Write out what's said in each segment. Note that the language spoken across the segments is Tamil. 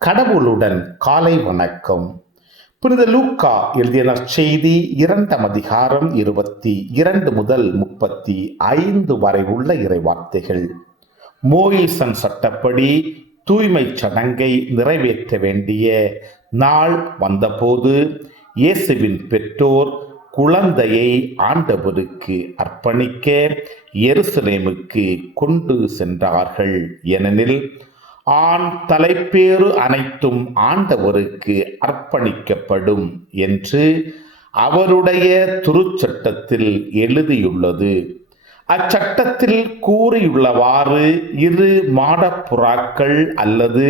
கடவுளுடன் காலை வணக்கம். புனித லூக்கா எழுதிய நற்செய்தி 2 அதிகாரம் 22 முதல் 35 வரை உள்ள இறைவார்த்தைகள். மோயிசன் சட்டப்படி தூய்மை சடங்கை நிறைவேற்ற வேண்டிய நாள் வந்தபோது இயேசுவின் பெற்றோர் குழந்தையை ஆண்டவருக்கு அர்ப்பணிக்க எருசலேமுக்கு கொண்டு சென்றார்கள். ஏனெனில் ஆண் தலைப்பேறு அனைத்தும் ஆண்டவருக்கு அர்ப்பணிக்கப்படும் என்று அவருடைய திருச்சட்டத்தில் எழுதியுள்ளது. அச்சட்டத்தில் கூறியுள்ளவாறு 2 மாடப்புறாக்கள் அல்லது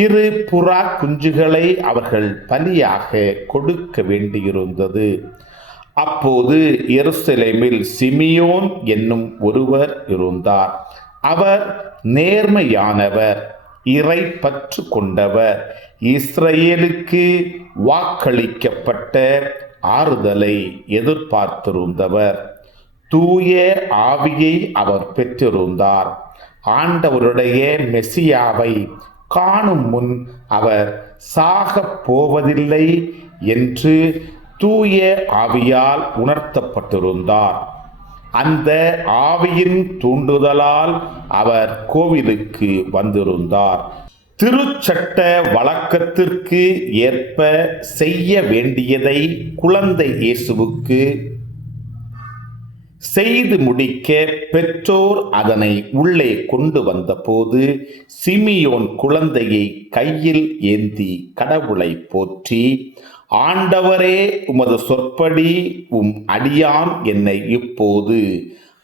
2 புறா குஞ்சுகளை அவர்கள் பலியாக கொடுக்க வேண்டியிருந்தது. அப்போது எருசலேமில் சிமியோன் என்னும் ஒருவர் இருந்தார். அவர் நேர்மையானவர், இறை பற்று கொண்டவர், இஸ்ரேலுக்கு வாக்களிக்கப்பட்ட ஆறுதலை எதிர்பார்த்திருந்தவர். தூய ஆவியை அவர் பெற்றிருந்தார். ஆண்டவருடைய மெசியாவை காணும் முன் அவர் சாகப் போவதில்லை என்று தூய ஆவியால் உணர்த்தப்பட்டிருந்தார். அந்த ஆவியின் தூண்டுதலால் அவர் கோவிலுக்கு வந்திருந்தார். திருச்சட்ட வழக்கத்திற்கு ஏற்ப செய்ய வேண்டியதை குழந்தை இயேசுவுக்கு செய்து முடிக்க பெற்றோர் அதனை உள்ளே கொண்டு வந்தபோது சிமியோன் குழந்தையை கையில் ஏந்தி கடவுளை போற்றி, ஆண்டவரே, உமது சொற்படி அடியான் என்னை இப்போது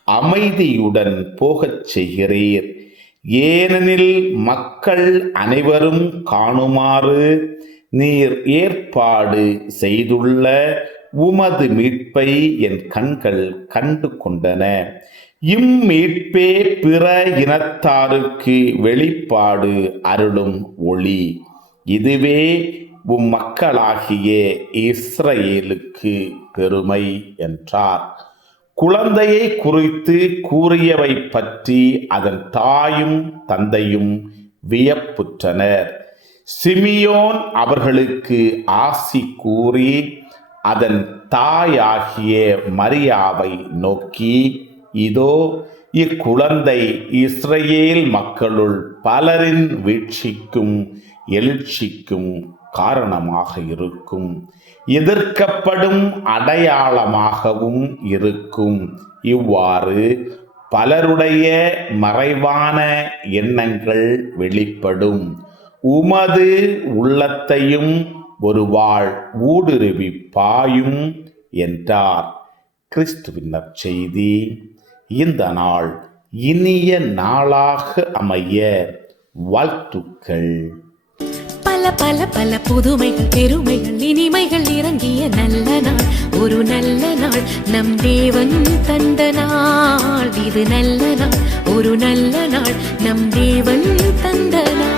அமைதியுடன் போகச் செய்கிறீர். ஏனெனில் மக்கள் அனைவரும் காணுமாறு நீர் ஏற்பாடு செய்துள்ள உமது மீட்பை என் கண்கள் கண்டு கொண்டன. இம்மீட்பே பிற இனத்தாருக்கு வெளிப்பாடு அருளும் ஒளி. இதுவே மக்களாகிய இஸ்ரேலுக்கு பெருமை என்றார். குழந்தையை குறித்து கூறியவை பற்றி அதன் தாயும் தந்தையும் வியப்புற்றனர். சிமியோன் அவர்களுக்கு ஆசி கூறி அதன் தாயாகிய மரியாவை நோக்கி, இதோ இக்குழந்தை இஸ்ரேல் மக்களுள் பலரின் வீழ்ச்சிக்கும் எழுச்சிக்கும் காரணமாக இருக்கும், எதிர்க்கப்படும் அடையாளமாகவும் இருக்கும். இவ்வாறு பலருடைய மறைவான எண்ணங்கள் வெளிப்படும். உமது உள்ளத்தையும் ஒரு வாழ் ஊடுருவி பாயும் என்றார். கிறிஸ்துவின் நற்செய்தி. இந்த நாள் இனிய நாளாக அமைய வாழ்த்துக்கள். பல பல பல புதுமைகள், பெருமைகள், இனிமைகள் இறங்கிய நல்ல நாள், ஒரு நல்ல நாள், நம் தேவன் தந்த நாள். இது நல்ல நாள், ஒரு நல்ல நாள், நம் தேவன் தந்த நாள்.